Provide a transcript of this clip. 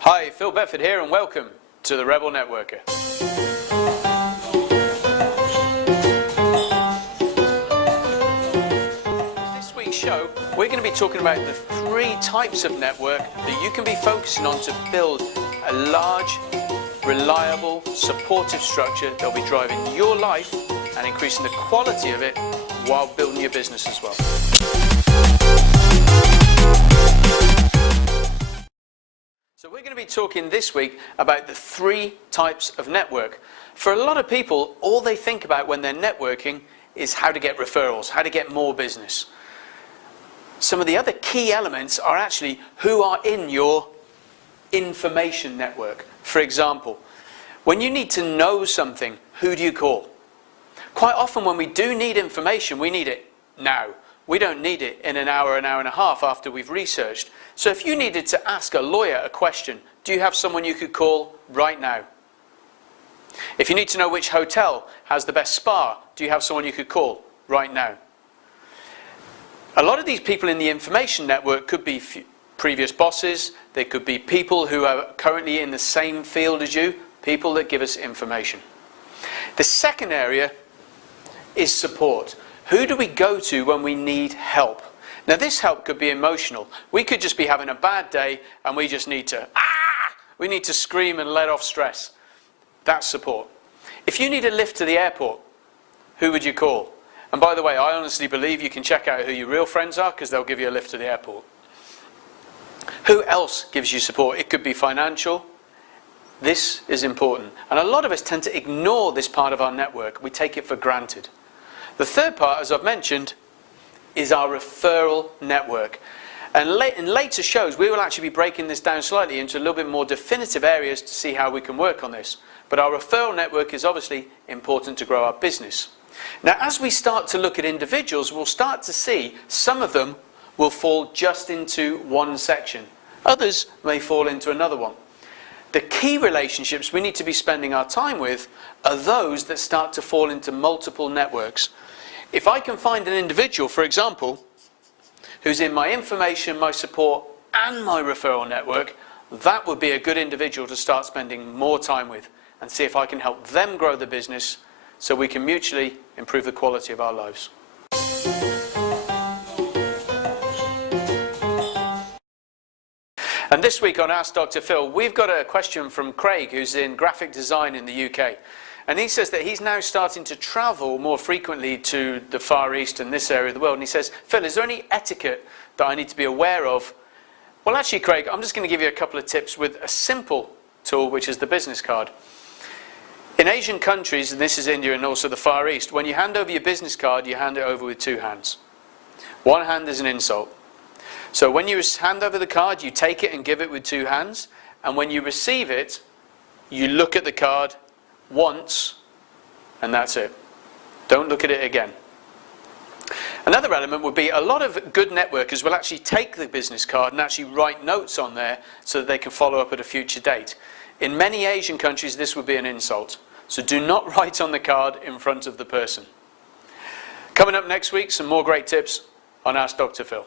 Hi, Phil Bedford here and welcome to the Rebel Networker. This week's show, we're going to be talking about the 3 types of network that you can be focusing on to build a large, reliable, supportive structure that will be driving your life and increasing the quality of it while building your business as well. So we're going to be talking this week about the 3 types of network. For a lot of people, all they think about when they're networking is how to get referrals, how to get more business. Some of the other key elements are actually who are in your information network. For example, when you need to know something, who do you call? Quite often when we do need information, we need it now. We don't need it in an hour and a half after we've researched. So if you needed to ask a lawyer a question, do you have someone you could call right now? If you need to know which hotel has the best spa, do you have someone you could call right now? A lot of these people in the information network could be previous bosses, they could be people who are currently in the same field as you, people that give us information. The second area is support. Who do we go to when we need help? Now this help could be emotional. We could just be having a bad day and we just need to, we need to scream and let off stress. That's support. If you need a lift to the airport, who would you call? And by the way, I honestly believe you can check out who your real friends are because they'll give you a lift to the airport. Who else gives you support? It could be financial. This is important. And a lot of us tend to ignore this part of our network. We take it for granted. The third part, as I've mentioned, is our referral network. And in later shows, we will actually be breaking this down slightly into a little bit more definitive areas to see how we can work on this. But our referral network is obviously important to grow our business. Now, as we start to look at individuals, we'll start to see some of them will fall just into one section. Others may fall into another one. The key relationships we need to be spending our time with are those that start to fall into multiple networks. If I can find an individual, for example, who's in my information, my support, and my referral network, that would be a good individual to start spending more time with and see if I can help them grow the business so we can mutually improve the quality of our lives. And this week on Ask Dr. Phil, we've got a question from Craig, who's in graphic design in the UK. And he says that he's now starting to travel more frequently to the Far East and this area of the world. And he says, Phil, is there any etiquette that I need to be aware of? Well, actually, Craig, I'm just going to give you a couple of tips with a simple tool, which is the business card. In Asian countries, and this is India and also the Far East, when you hand over your business card, you hand it over with 2 hands. One hand is an insult. So when you hand over the card, you take it and give it with 2 hands. And when you receive it, you look at the card once, and that's it. Don't look at it again. Another element would be a lot of good networkers will actually take the business card and actually write notes on there so that they can follow up at a future date. In many Asian countries, this would be an insult. So do not write on the card in front of the person. Coming up next week, some more great tips on Ask Dr. Phil.